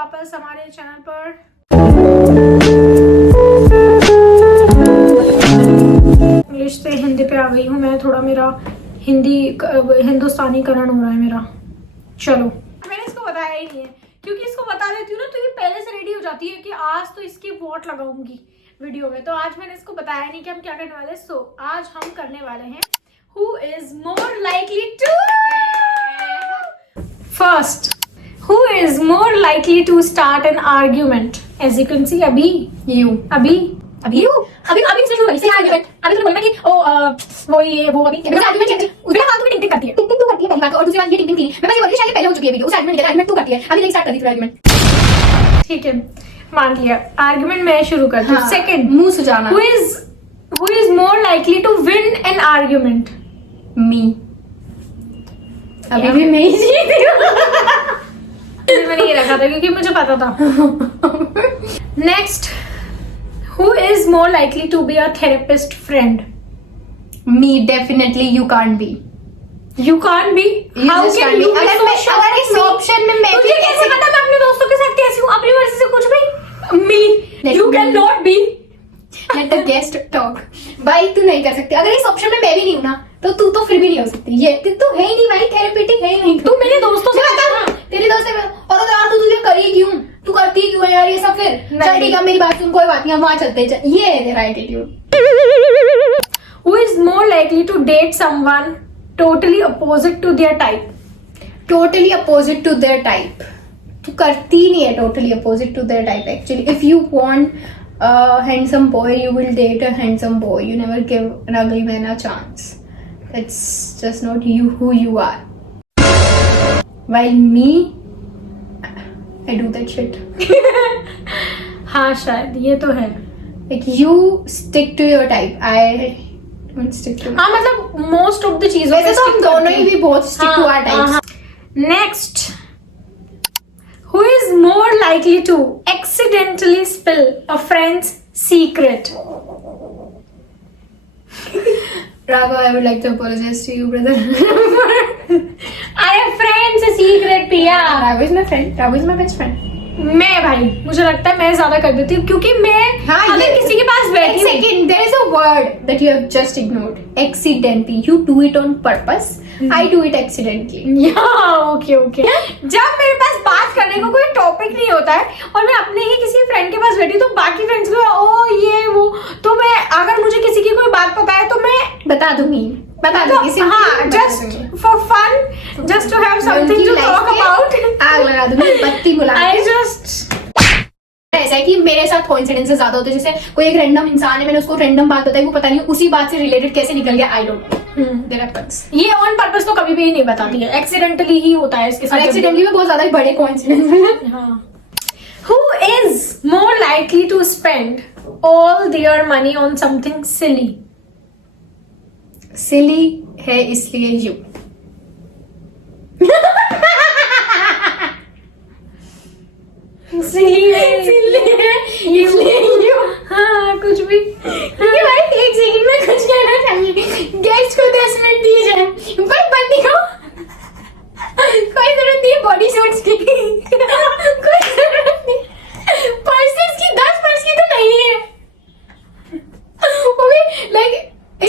वापस हमारे चैनल पर। इंग्लिश से हिंदी पे आ गई हूँ मैं, थोड़ा मेरा हिंदुस्तानीकरण हो रहा है मेरा। चलो, मैंने इसको बताया ही नहीं है, क्योंकि इसको बता देती हूँ ना तो ये पहले से रेडी हो जाती है कि आज तो इसकी वोट लगाऊंगी वीडियो में। तो आज मैंने इसको बताया नहीं कि हम क्या करने वाले। सो आज हम करने वाले हैं who is more likely to first, who is more likely to start an argument? As you can see, अभी you, अभी से शुरू से आर्गुमेंट। अभी तो बोलना कि वो ये वो अभी आर्गुमेंट उसमें फालतू की टिक करती है, टिक तू करती है पहली बात। और दूसरी बात ये टिक थी, मैं बस ये बोल रही शायद पहले हो चुकी है वीडियो, उस आर्गुमेंट तू करती है, अभी नहीं स्टार्ट कर दी आर्गुमेंट। ठीक है, मान लिया आर्गुमेंट मैं शुरू करती हूं। सेकंड, मुंह से जाना। who is more likely to win an argument? Me। अभी भी मैं ही जीती हूं। मैंने ये रखा था क्योंकि मुझे पता था। Next, who is more likely to be a therapist friend? Me, definitely you can't be. You can't be? How can you be so sure? अगर इस ऑप्शन में मैं तुझे कैसे पता मैं अपने दोस्तों के साथ कैसी हूँ अपनी मर्जी से कुछ भी? Me, you cannot be. Let the guest talk. भाई तू नहीं कर सकती, अगर इस ऑप्शन में मैं भी नहीं हूँ ना तो तू तो फिर भी नहीं हो सकती। ये तू है ही नहीं भाई, थेरेपेटिक है ही नहीं। तू मेरे दोस्तों से बता, तेरे दोस्त से और तो यार तू तुझे करी क्यों, तू करती क्यों है यार ये सब? फिर चल ठीक है, मेरी बात सुन, कोई बात नहीं, हम वहां चलते हैं। ये है तेरा attitude. Who is more likely to date someone totally opposite to their type? Totally opposite to their type. तू करती नहीं है totally opposite to their type actually. If you want a handsome boy, you will date a handsome boy. You never give an ugly man a chance. It's just not you who you are. While me, I do that shit. हाँ शायद ये तो है। Like you stick to your type. I don't stick to. हाँ मतलब most of the चीजों पे तो हम दोनों ही भी बहुत stick to our types. Next, who is more likely to accidentally spill a friend's secret? Raghav, I would like to apologize to you, brother. अरे friends secret पिया। Raghav is my friend. Raghav is my best friend. मैं भाई मुझे लगता है मैं ज्यादा कर देती हूँ क्योंकि मैं अगर किसी के पास बैठी। Second, there is a word that you have just ignored. Accidentally. You do it on purpose. I do it accidentally. Yeah, okay. जब मेरे पास बात करने को कोई टॉपिक नहीं होता है और मैं अपने ही किसी फ्रेंड के पास बैठी तो बाकी फ्रेंड्स को ओ ये वो, तो मैं अगर मुझे किसी की कोई बात पता है तो मैं बता दूंगी हाँ, just for fun, just to have something to talk about. आग लगा दूंगी, बत्ती बुला। I just ऐसा है कि मेरे साथ कोइंसिडेंसेस ज्यादा होते हैं, जैसे कोई एक रैंडम इंसान है, मैंने उसको रैंडम बात बताई, वो पता नहीं उसी बात से रिलेटेड कैसे निकल गया, I don't know. There happens. ये ऑन पर्पस तो कभी भी नहीं बताती है, एक्सीडेंटली ही होता है इसके साथ। एक्सीडेंटली में बहुत ज्यादा बड़े कोइंसिडेंस हैं। हाँ। Who is more likely to spend all their money on something silly? Silly है इसलिए you. Silly है इसलिए you. हाँ कुछ भी, क्योंकि भाई एक सेकंड में कुछ कहना चाहिए। गेस्ट को 10 मिनट दिए जाए, पर बंदी को कोई जरूरत नहीं है बॉडी सूट्स की, कोई जरूरत नहीं। पर्सेस की 10 पर्स की तो नहीं है, वो भी लाइक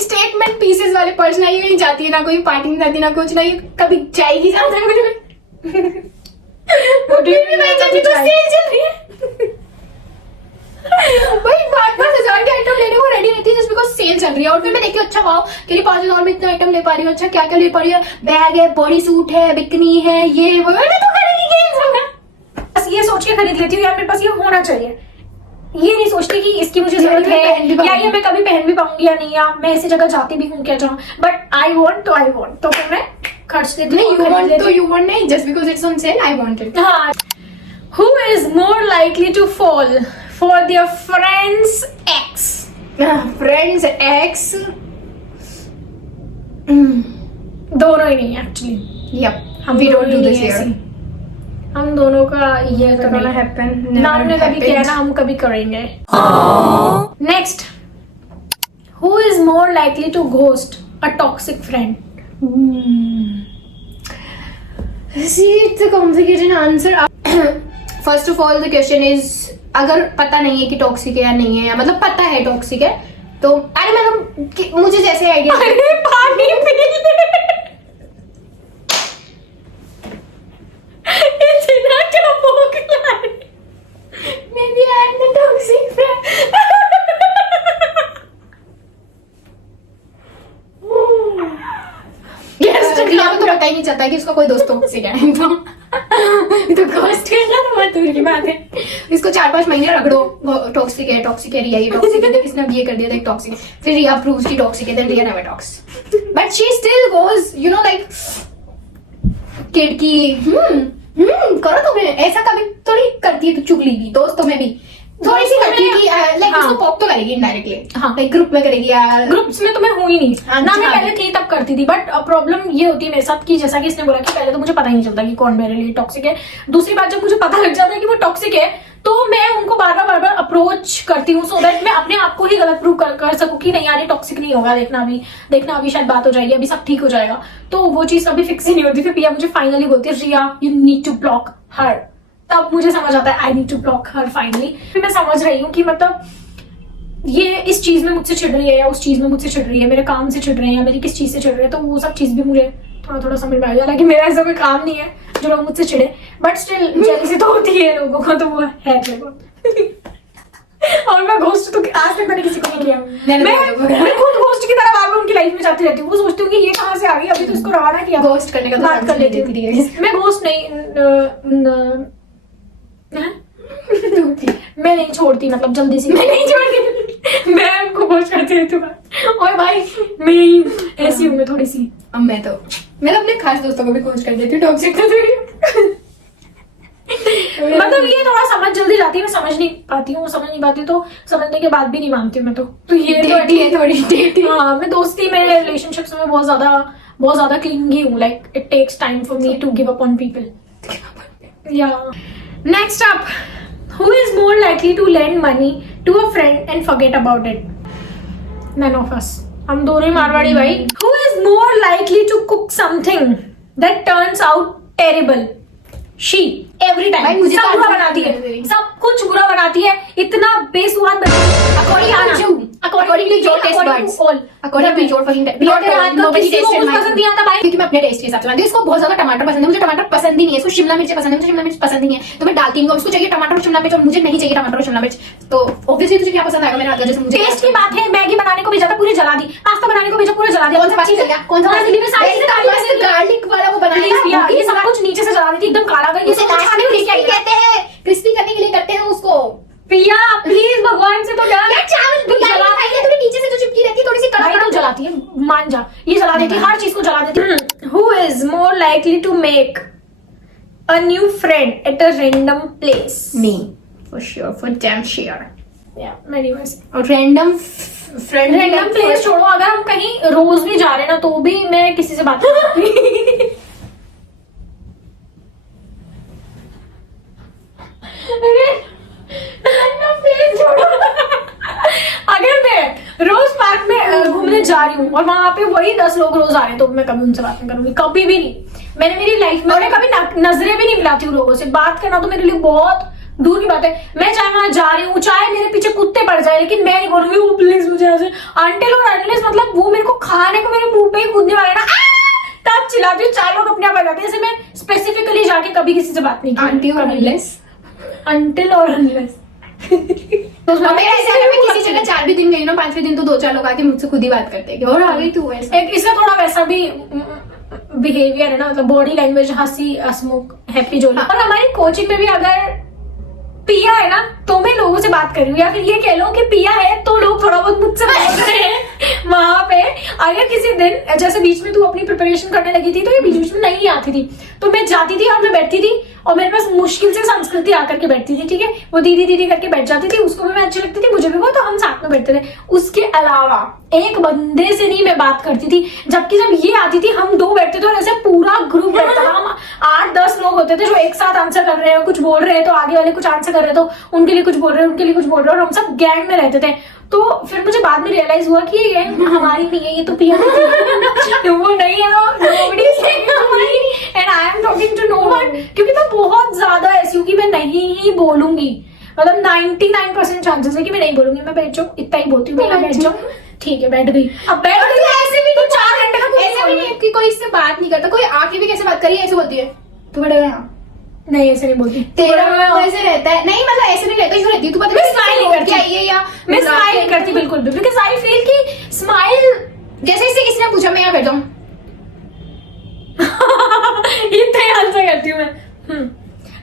स्टेटमेंट पीसेस वाले पर्स। ना ये कहीं जाती है, ना कोई पार्टी में जाती, ना कुछ, ना ये कभी जाएगी ज्यादा कुछ। भाई 5,000 के आइटम लेने को रेडी रहती है जस्ट बिकॉज सेल चल रही है। और फिर मैं देखी अच्छा वाओ कि 5,000 में इतना आइटम ले पा रही हूँ, अच्छा क्या क्या ले पा रही है, बैग है, बॉडी सूट है, बिकनी है, ये वो, तो खरीदेंगे। बस ये सोच के खरीद लेती हूँ यार मेरे पास ये होना चाहिए, ये नहीं सोचती कि इसकी मुझे जरूरत है या ये मैं कभी पहन भी पाऊंगी या नहीं, या मैं ऐसी जगह जाती भी हूँ क्या जाऊँ, बट आई वॉन्ट तो फिर मैं खर्च देती हूँ। यू वांट नहीं, just because it's on sale I want it. हाँ। Who is more likely to fall for their friend's ex? Friend's ex? दोनों ही नहीं actually. Yep. We don't do this here. हम दोनों का ये तो नहीं happen. नाम ने कभी किया ना, हम कभी करेंगे। Next, who is more likely to ghost a toxic friend? See, it's a complicated answer. First of all the question is, अगर पता नहीं है कि टॉक्सिक है या नहीं है, या मतलब पता है टॉक्सिक है तो अरे मतलब मुझे जैसे आइडिया पानी पी ले। इतना क्या भूख लगी। maybe I am the toxic friend. रिया को तो पता ही नहीं चलता कि उसका कोई दोस्त टॉक्सिक है तो घोस्ट करना तो बहुत दूर की बात है। इसको 4-5 महीने रगड़ो, टॉक्सिक है रिया, ये टॉक्सिक है, किसने अब ये कर दिया था टॉक्सिक है, फिर रिया प्रूव्स की टॉक्सिक है, then Riya never talks, but she still goes you know like kid की करो तुम्हें ऐसा, कभी थोड़ी करती है, तो चुगली भी दोस्तों में भी थोड़ी सी करती है कि लाइक उसको पॉप तो करेगी इनडायरेक्टली, हाँ लाइक ग्रुप में करेगी यार, ग्रुप्स में तो मैं हुई नहीं ना, मैं पहले थी तब करती थी, बट प्रॉब्लम ये होती है मेरे साथ कि जैसा कि इसने बोला कि पहले तो मुझे पता ही नहीं चलता कि कौन मेरे लिए टॉक्सिक है। दूसरी बात, जब मुझे पता लग जाता है कि वो टॉक्सिक है तो मैं उनको बार बार अप्रोच करती हूँ, सो दैट मैं अपने आप को ही गलत प्रूव कर सकूं कि नहीं यार ये टॉक्सिक नहीं होगा, देखना अभी शायद बात हो जाएगी, अभी सब ठीक हो जाएगा। तो वो चीज अभी फिक्स ही नहीं होती। फिर पिया मुझे फाइनली बोलती है Riya you need to block her, तब मुझे समझ आता है I need to block her finally. फिर मैं समझ रही हूँ कि मतलब ये इस चीज में मुझसे चिढ़ रही है या उस चीज में मुझसे चिढ़ रही है, मेरे काम से चिढ़ रहे हैं या मेरी किस चीज से चिढ़ रहे हैं, तो वो सब चीज भी मुझे थोड़ा थोड़ा समझ में आ गया कि मेरा ऐसा कोई काम नहीं है जो लोग मुझसे चिढ़े, बट स्टिल जेलसी तो होती है लोगों को, तो वो है और मैं घोस्ट तो आज तक मैंने किसी को नहीं किया, मैं खुद घोस्ट की तरह बार बार उनकी लाइफ में जाती रहती हूँ। वो सोचती हूँ कि ये कहाँ से आ गई, अभी तो इसको रवाना किया, घोस्ट करने का तो बात कर लेती हूँ। मैं घोस्ट नहीं मैं नहीं छोड़ती, मतलब जल्दी से मैं नहीं छोड़ती, मैं उनको घोस्ट करती रहती हूँ। और भाई मैं ऐसी हूँ, मैं थोड़ी सी, अब मैं तो अपने खास दोस्तों को भी घोस्ट कर देती हूँ, टॉक्सिक कर देती हूँ। मतलब ये थोड़ा समझ जल्दी जाती है, मैं समझ नहीं पाती हूँ, समझ नहीं पाती तो समझने के बाद भी नहीं मानती हूँ मैं तो ये थोड़ी हाँ, मैं दोस्ती में रिलेशनशिप्स में बहुत ज्यादा क्लिंगी हूँ, like it takes time for me to give up on people. या next up, who is more likely to lend money to a friend and forget about it? None of us. हम दोनों ही मारवाड़ी भाई। Who is more likely to cook something that turns out terrible? She. Every time. भाई मुझे सब तो बुरा बनाती है, सब कुछ बुरा बनाती है, इतना बेसुआद बनाती है। According to your taste buds. According to your fucking taste buds. Nobody tasted my food. क्योंकि मैं अपने टेस्ट के हिसाब से बनाती हूँ। इसको बहुत ज्यादा टमाटर पसंद है, मुझे टमाटर पसंद ही नहीं है। इसको शिमला मिर्च पसंद है, मुझे शिमला मिर्च पसंद नहीं है, तो मैं डालती हूँ। उसको चाहिए टमाटर और शिमला मिर्च और मुझे नहीं चाहिए टमाटर और शिमला मिर्च, तो ऑब्वियसली तुझे क्या पसंद आएगा मेरे हाथ का, जैसे मुझे टेस्ट की बात है। मैगी बनाने को भेजा था, पूरी जला दी। पास्ता बनाने को भेजा, पूरा जला दिया। कौन सा बात चल गया, कौन सा गार्लिक वाला वो बनाया, ये सब कुछ नीचे से जला दी थी, एकदम काला गया। ये कहते हैं क्रिस्पी करने के लिए करते हैं उसको। पिया प्लीज भगवान से तो डर, चावल जला खाइए, तुम्हें नीचे से जो चिपकी रहती है थोड़ी सी कड़क तो जलाती है, मान जा, ये जला देती है, हर चीज को जला देती है। Who is more likely to make a new friend at a random place? Me, for sure, for damn sure. Yeah, मेरी वैसे। और random friend, random place छोड़ो, अगर हम कहीं रोज भी जा रहे हैं ना तो भी मैं किसी से बात नहीं अगर मैं रोज पार्क में घूमने जा रही हूँ और वहां पे वही 10 लोग रोज आ रहे हैं तो मैं कभी उनसे बात नहीं करूंगी, कभी भी नहीं। मैंने मेरी लाइफ में कभी नजरें भी नहीं मिलाती हूँ लोगों से। बात करना तो मेरे लिए बहुत दूर की बात है। मैं चाहे वहां जा रही हूँ, चाहे मेरे पीछे कुत्ते पड़ जाए, लेकिन मैं नहीं बोलूंगी वो प्लीज मुझे ऐसे अंटिल और अनलेस मतलब वो मेरे को खाने को मेरे मुंह पे ही कूदने वाला ना तब चिल्लाती हूँ। 4 लोग अपने आप आ जाते हैं। जैसे मैं स्पेसिफिकली जाके कभी किसी से बात नहीं की। अंटिल और अनलेस तो किसी जगह 4 दिन गई ना, 5वें दिन तो 2-4 लोग आके मुझसे खुद ही बात करते हैं कि और आ गई तू। इसका थोड़ा वैसा भी बिहेवियर है ना, मतलब बॉडी लैंग्वेज, हंसी हंसमुख हैप्पी जोली। और हमारी कोचिंग में भी अगर पिया है ना तो मैं लोगों से बात कर रही हूँ, या फिर ये कह लो कि पिया है तो लोग थोड़ा बहुत मुझसे बोल रहे हैं वहां पे। अगर किसी दिन जैसे बीच में तू अपनी प्रिपरेशन करने लगी थी तो ये बीच में नहीं आती थी, तो मैं जाती थी और मैं बैठती थी और मेरे पास मुश्किल से संस्कृति आकर के बैठती थी, ठीक है। वो दीदी दीदी करके बैठ जाती थी, उसको भी मैं अच्छी लगती थी, मुझे भी वो, तो हम साथ में बैठते थे। उसके अलावा एक बंदे से नहीं मैं बात करती थी। जबकि जब ये आती थी हम 2 बैठते थे और ऐसे पूरा ग्रुप बैठता था। हम 8-10 लोग होते थे जो एक साथ आंसर कर रहे हैं, कुछ बोल रहे हैं तो आगे वाले कुछ आंसर कर रहे तो उनके लिए कुछ बोल रहे हैं, उनके लिए कुछ बोल रहे हैं, और हम सब गैंग में रहते थे। तो फिर मुझे बाद में रियलाइज हुआ कि ये गैंग हमारी नहीं है, ये तो पिया वो नहीं है, nobody is saying हमारी, and I am talking to no one, क्योंकि मैं बहुत ज्यादा ऐसी हूँ कि मैं नहीं ही बोलूंगी, मतलब 99% चांसेस है कि मैं नहीं बोलूंगी, मैं बैठ जाऊँ, इतना ही बोलती हूँ, मैं बैठ जाऊँ, ठीक है बैठ गई। अब बैठ गई ऐसे भी तो 4 घंटे का ऐसे भी नहीं कि कोई इससे बात नहीं करता, कोई आके भी कैसे बात करी ऐसे बोलती है तू बैठ गया, नहीं ऐसे नहीं बोलती। तेरा ऐसे रहता है, नहीं मतलब ऐसे नहीं रहता, क्यों रहती है तू, पता मैं स्माइल नहीं करती, चाहिए या मैं स्माइल नहीं करती बिल्कुल भी, बिकॉज आई फील कि स्माइल जैसे इससे किसी ने पूछा मैं यहाँ बैठ जाऊँ, इतना ही आंसर करती हूँ मैं।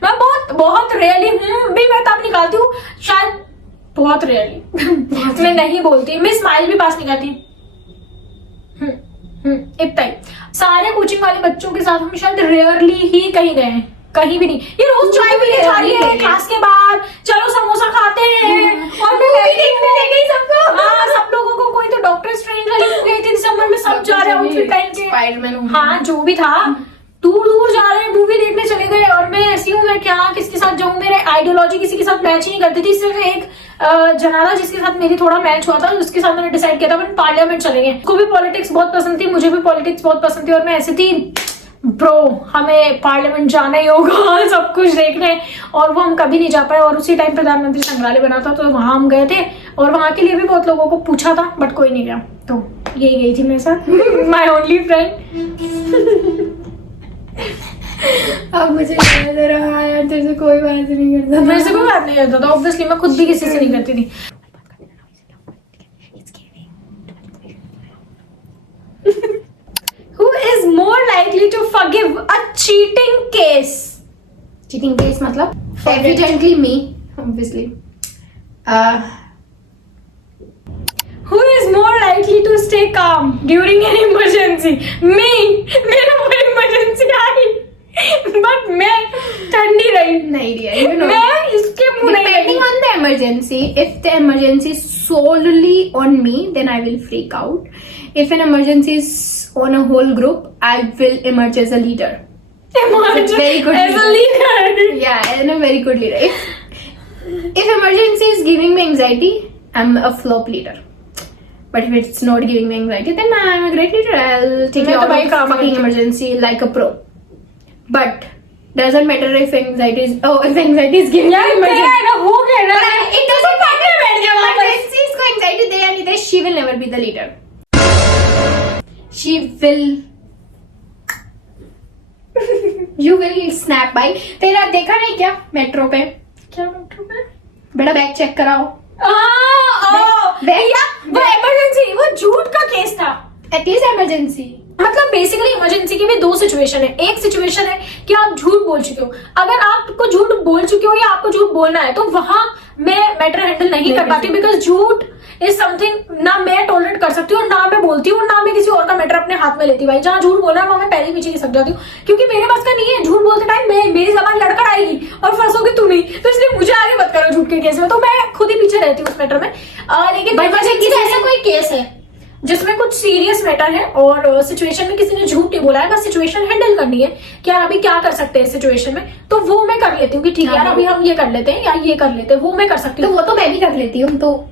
मैं बहुत रेयरली भी मैं तब निकालती हूँ, शायद बहुत रेयरली मैं नहीं बोलती, मैं स्माइल भी पास नहीं करती। इतना ही। सारे कोचिंग वाले बच्चों के साथ हम शायद रेयरली ही कहीं गए हैं, कहीं भी नहीं। ये रोज चाय पीने जा रही है क्लास के बाद, चलो समोसा खाते हैं, और मैं देखने ले गई सबको। हाँ सब लोगों को, कोई तो डॉक्टर स्ट्रेंज वाली हो गई थी दिसंबर में, सब जा रहे हैं आउटफिट पहन के, स्पाइडरमैन, हाँ जो भी था, दूर दूर जा रहे हैं, मूवी देखने चले गए, और मैं ऐसी हूँ, मैं क्या किसके साथ जाऊँ, मेरे आइडियोलॉजी किसी के साथ मैच ही नहीं करती थी। सिर्फ एक जनाना जिसके साथ मेरी थोड़ा मैच हुआ था, उसके साथ मैंने डिसाइड किया था अपन पार्लियामेंट चलेंगे। उसको भी पॉलिटिक्स बहुत पसंद थी, मुझे भी पॉलिटिक्स बहुत पसंद थी, और मैं ऐसी थी ब्रो हमें पार्लियामेंट जाना ही होगा सब कुछ देखने, और वो हम कभी नहीं जा पाए। और उसी टाइम प्रधानमंत्री संग्रहालय बना था, तो वहां हम गए थे, और वहां के लिए भी बहुत लोगों को पूछा था, बट कोई नहीं गया, तो यही गई थी मेरे साथ माई ओनली फ्रेंड। अब मुझे याद आ रहा है यार, तेरे से कोई बात नहीं करता, मेरे से कोई बात नहीं करता था, ऑब्वियसली मैं खुद भी किसी से नहीं करती थी। Who is more likely to forgive a cheating case? Cheating case मतलब evidently me, obviously. Who is more likely to stay calm during an emergency? Me. मेरा कोई emergency आई, but मैं ठंडी रही, नहीं रिया, you know, मैं इसके मुंह नहीं depending लगी। on the emergency, if the emergency is solely on me, then I will freak out. If an emergency is on a whole group, I will emerge as a leader. Emerge Very good as a leader. Yeah, and a very good leader. If emergency is giving me anxiety, I'm a flop leader. But if it's not giving me anxiety, then I'm a great leader. I'll take मैं you तो out भाई of काम fucking करती हूँ। emergency like a pro. But doesn't matter if anxiety is giving यार me emergency. तेरा हो गया ना, It doesn't matter. बैठ गया वापस। Emergency इसको anxiety दे या नहीं दे, she will never be the leader. She will. You will snap by. तेरा देखा नहीं क्या मेट्रो पे? क्या मेट्रो पे? बेटा बैग चेक कराओ। वो इमरजेंसी, वो झूठ का केस था। एटलीस्ट इमरजेंसी, मतलब बेसिकली इमरजेंसी की भी 2 सिचुएशन है। एक सिचुएशन है कि आप झूठ बोल चुके हो, अगर आपको झूठ बोल चुके हो या आपको झूठ बोलना है, तो वहां मैं मैटर हैंडल नहीं कर पाती, बिकॉज झूठ इज समथिंग ना मैं टॉलरेट कर सकती हूँ, और ना मैं बोलती हूँ, और ना मैं किसी और का मैटर अपने हाथ में लेती। भाई जहाँ झूठ बोलना है वहां मैं पहले पीछे की सक जाती हूँ, क्योंकि मेरे पास का नहीं है। झूठ बोलते टाइम मेरी जबान लड़कर आएगी और फंसोगे तुम ही, तो इसलिए मुझे आगे मत करो झूठ के केस में, तो मैं खुद ही पीछे रहती हूँ उस मैटर में। लेकिन ऐसा कोई केस है जिसमें कुछ सीरियस मैटर है और सिचुएशन में किसी ने झूठ नहीं बोला है, बस सिचुएशन हैंडल करनी है कि यार अभी क्या कर सकते हैं इस सिचुएशन में, तो वो मैं कर लेती हूँ कि ठीक है यार अभी हम ये कर लेते हैं या ये कर लेते हैं, वो मैं कर सकती तो हूँ। वो तो मैं भी कर लेती हूँ, तो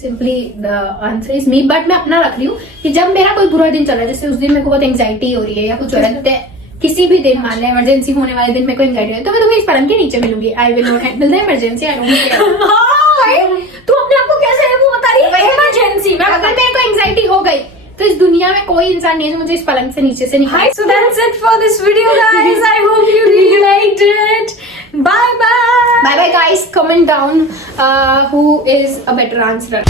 simply the answer is me. But मैं अपना रख रही हूँ कि जब मेरा कोई बुरा दिन चल रहा है, जैसे उस दिन मेरे को बहुत एंग्जाइटी हो रही है या कुछ हो रहा है, किसी भी दिन मान लें इमरजेंसी होने वाले दिन मेरे को एंग्जाइटी हो रही है, तो मैं तुम्हें इस पलंग के नीचे मिलूंगी। I will not handle the emergency, I don't care. तू अपने आप को कैसे है वो बता रही है, इमरजेंसी में अगर मेरे को एंग्जाइटी हो गई तो इस दुनिया में कोई इंसान नहीं है जो मुझे इस पलंग से नीचे से निकाले। So that's it for this video, guys. I hope you really liked it. Bye bye. Bye bye guys. Comment down who is a better answerer.